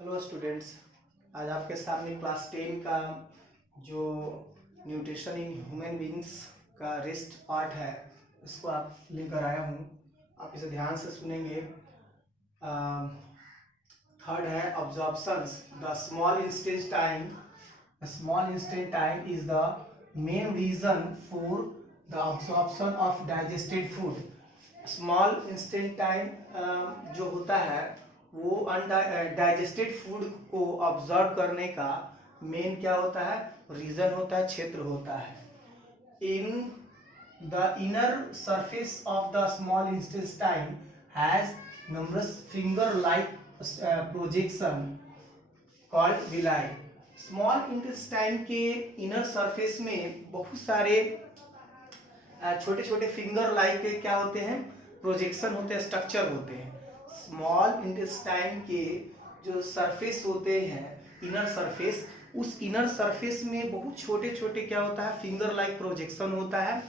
Hello students, आज आपके सामने क्लास 10 का जो न्यूट्रिशन इन ह्यूमन बींग्स का रेस्ट पार्ट है इसको आप लेकर आया हूँ। आप इसे ध्यान से सुनेंगे। थर्ड है absorptions. The small intestine is the main reason for the absorption of digested food. Small intestine जो होता है वो डाइजेस्टेड फूड को ऑब्जर्व करने का मेन क्या होता है, रीजन होता है, क्षेत्र होता है। In the inner surface of the small intestine has numerous finger like projection called villi. Small intestine के इनर सरफेस में बहुत सारे छोटे छोटे फिंगर लाइक के क्या होते हैं, प्रोजेक्शन होते हैं, स्ट्रक्चर होते हैं। स्मॉल इंटेस्टाइन के जो सरफेस होते हैं, इनर सरफेस, उस इनर सरफेस में बहुत छोटे छोटे क्या होता है, फिंगर लाइक प्रोजेक्शन होता है।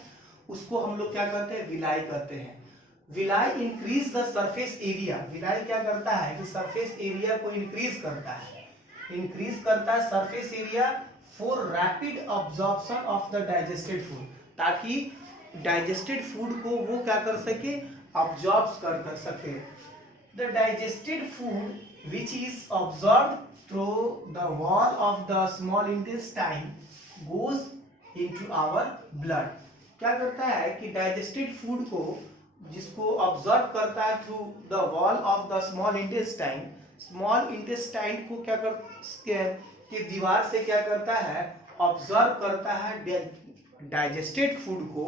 उसको हम लोग क्या कहते हैं, विलाई कहते हैं। Villi increase the surface area. Villi क्या करता है कि सरफेस एरिया को इंक्रीज करता है, surface area for rapid absorption of the digested food, ताकि डाइजेस्टेड फूड को वो क्या कर सके, अब्जॉर्ब कर सके। The digested food which is absorb through the wall of the small intestine goes into our blood. क्या करता है कि डाइजेस्टेड फूड को जिसको ऑब्जर्व करता है through the wall of the small intestine को क्या कि दीवार से क्या करता है, ऑब्जर्व करता है डाइजेस्टेड फूड को।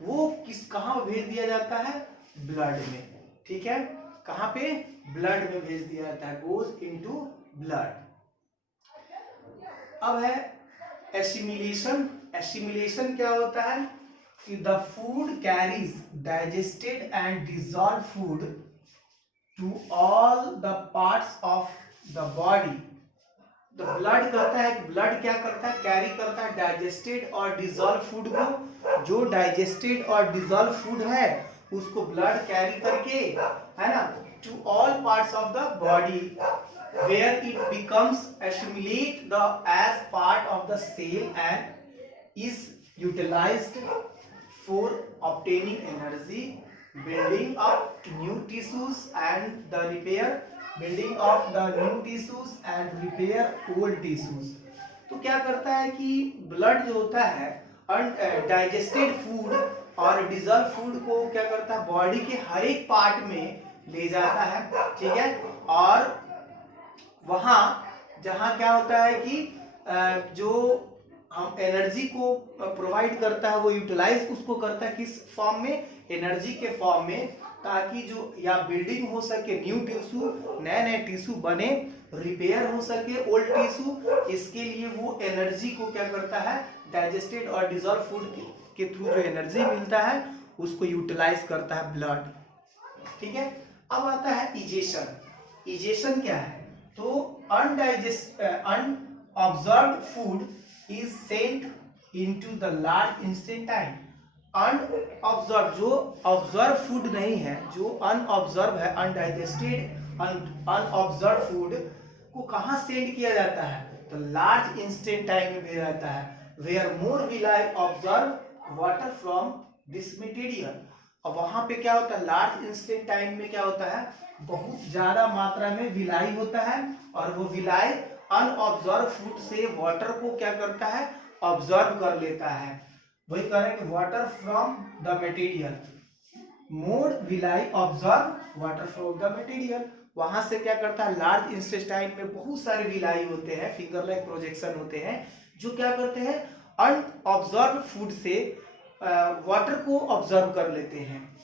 वो कहाँ भेज दिया जाता है, ब्लड में। ठीक है, कहाँ पे, ब्लड में भेज दिया जाता है, गोज इनटू ब्लड। अब है एसिमिलेशन। एसिमिलेशन क्या होता है कि the food carries digested and dissolve food to all the parts of the body. The blood कहता है, ब्लड क्या करता है, कैरी करता है डाइजेस्टेड और डिजॉल्व फूड को। जो डाइजेस्टेड और डिजॉल्व फूड है उसको ब्लड कैरी करके, है ना, to all parts of the body where it becomes assimilate the as part of the cell and is utilized for obtaining energy, building up new tissues and the repair, building of the new tissues and repair old tissues। तो क्या करता है कि blood जो होता है digested food और dissolve food को क्या करता है, बॉडी के हर एक पार्ट में ले जाता है। ठीक है, और वहां जहां क्या होता है कि जो हम एनर्जी को प्रोवाइड करता है वो यूटिलाइज उसको करता है किस फॉर्म में, एनर्जी के फॉर्म में, ताकि जो या बिल्डिंग हो सके न्यू टिश्यू, नए नए टिश्यू बने, रिपेयर हो सके ओल्ड टिश्यू। इसके लिए वो एनर्जी को क्या करता है, डाइजेस्टेड और डिजॉल्व फूड के थ्रू जो एनर्जी मिलता है उसको यूटिलाइज करता है ब्लड। ठीक है, अब आता है इजेशन। इजेशन क्या है, तो unabsorbed food is sent into the large intestine। Unabsorbed, जो ऑब्जर्व फूड नहीं है, जो अनऑब्जर्व है, अनडाइजेस्टेड अनऑब्जर्व फूड को कहाँ सेंड किया जाता है, तो लार्ज इंटेस्टाइन में भेजा जाता है। Where more will I observe water from this material. और वहां पे क्या होता है, लार्ज इंटेस्टाइन में क्या होता है, बहुत ज्यादा मात्रा में विलाई होता है, और वो विलाई अनऑब्जर्व फूड से वाटर को क्या करता है, ऑब्जर्व कर लेता है। वही करेंगे, water from the material, more will I observe water from the material. वहां से क्या करता है, लार्ज इंटेस्टाइन में बहुत सारे विलाई होते हैं, फिंगर लाइक प्रोजेक्शन होते हैं, जो क्या करते हैं, अनऑब्जर्व फूड से वाटर को ऑब्जर्व कर लेते हैं।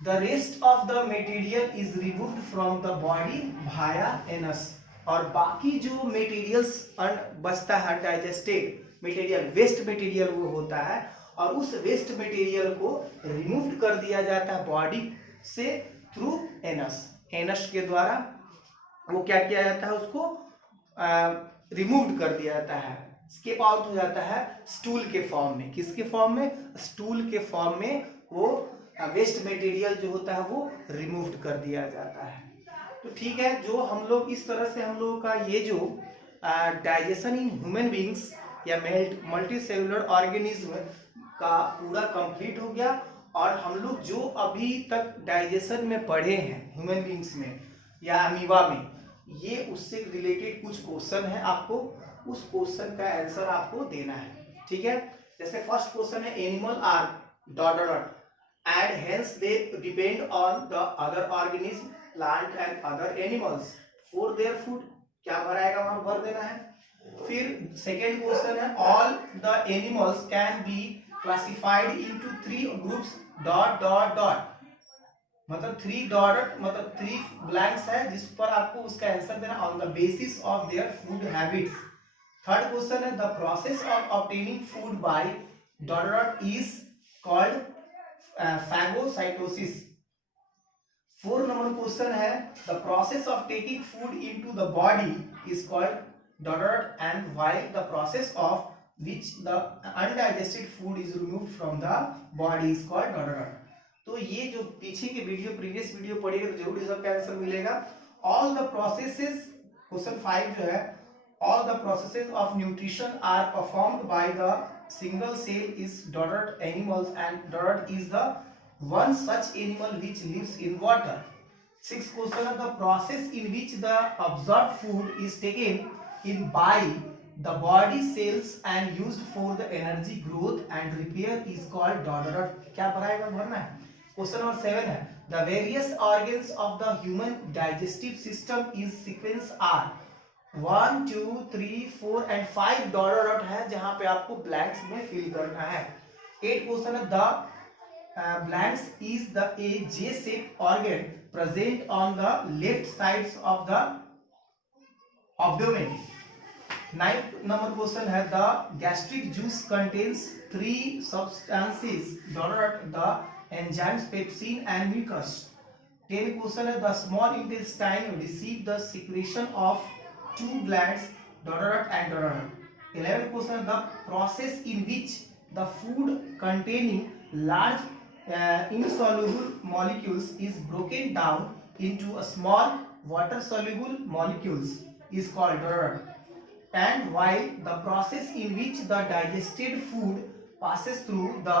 The rest of the material is removed from the body via anus. और बाकी जो मटेरियल्स बचता है, डाइजेस्टेड मटेरियल, वेस्ट मटेरियल वो होता है, और उस वेस्ट मटेरियल को रिमूव कर दिया जाता है बॉडी से थ्रू एनस। एनस के द्वारा वो क्या किया जाता है, उसको रिमूव कर दिया जाता है, स्केप आउट हो जाता है स्टूल के फॉर्म में। किसके फॉर्म में, स्टूल के फॉर्म में वो वेस्ट मटेरियल जो होता है वो रिमूव कर दिया जाता है। तो ठीक है, जो हम लोग इस तरह से हम लोगों का ये जो डाइजेशन इन ह्यूमन बींग्स या मल्टी सेलुलर ऑर्गेनिज्म का पूरा कंप्लीट हो गया। और हम लोग जो अभी तक डाइजेशन में पढ़े हैं ह्यूमन बींग्स में या अमीबा में, ये उससे रिलेटेड कुछ क्वेश्चन है, आपको उस क्वेश्चन का आंसर आपको देना है। ठीक है, जैसे फर्स्ट क्वेश्चन है animal R dot dot and hence they depend on the other organism plant and other animals for their food. क्या भराएगा, वहां भर देना है। फिर सेकेंड क्वेश्चन है all the animals can be classified into 3 groups dot dot dot, मतलब 3 dot मतलब 3 blanks है जिस पर आपको उसका आंसर देना on the basis of their food habits. Third question है the process of obtaining food by dot dot is called phagocytosis. Fourth number question है the process of taking food into the body is called dot dot and why the process of which the undigested food is removed from the body is called dot dot. तो ये जो पीछे के video previous video पढ़िएगा तो जरूर इसका answer मिलेगा। ऑल द प्रोसेसेस, क्वेश्चन 5 जो है, all the processes of nutrition are performed by the single cell is dot animals and dot is the one such animal which lives in water. Sixth question है the process in which the absorbed food is taken in by the body cells and used for the energy growth and repair is called dot dot dot। क्या भराएगा, भरना है। Question number 7 है the various organs of the human digestive system is sequence are 1 2 3 4 and 5 dot dot dot है, जहां पे आपको blanks में fill करना है। 8 क्वेश्चन है the blanks is the a J shaped organ present on the left sides of the abdomen। 9th number question है the gastric juice contains 3 substances dot the enzymes pepsin and mucus. 10th question है the small intestine receive the secretion of 2 glands dot and dot. 11th question the process in which the food containing large insoluble molecules is broken down into a small water soluble molecules is called dot। And while the process in which the digested food passes through the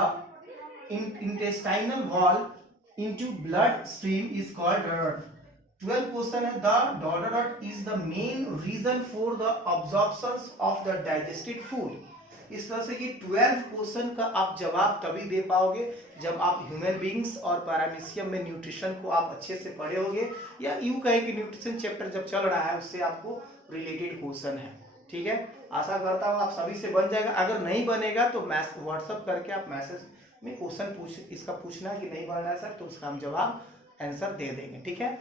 intestinal wall into blood stream is called dot। 12th question है the dot dot is the main reason for the absorption of the digested food। इस तरह से कि 12th question का आप जवाब तभी दे पाओगे जब आप ह्यूमन बींग्स और पैरामीशियम में न्यूट्रिशन को आप अच्छे से पढ़े होगे, या यूं कहें कि न्यूट्रिशन चैप्टर जब चल रहा है उससे आपको रिलेटेड क्वेश्चन है। ठीक है, आशा करता हूँ आप सभी से बन जाएगा। अगर नहीं बनेगा तो व्हाट्सअप करके आप मैसेज में क्वेश्चन इसका पूछना है कि नहीं बनना है सर, तो उसका हम जवाब आंसर दे देंगे। ठीक है।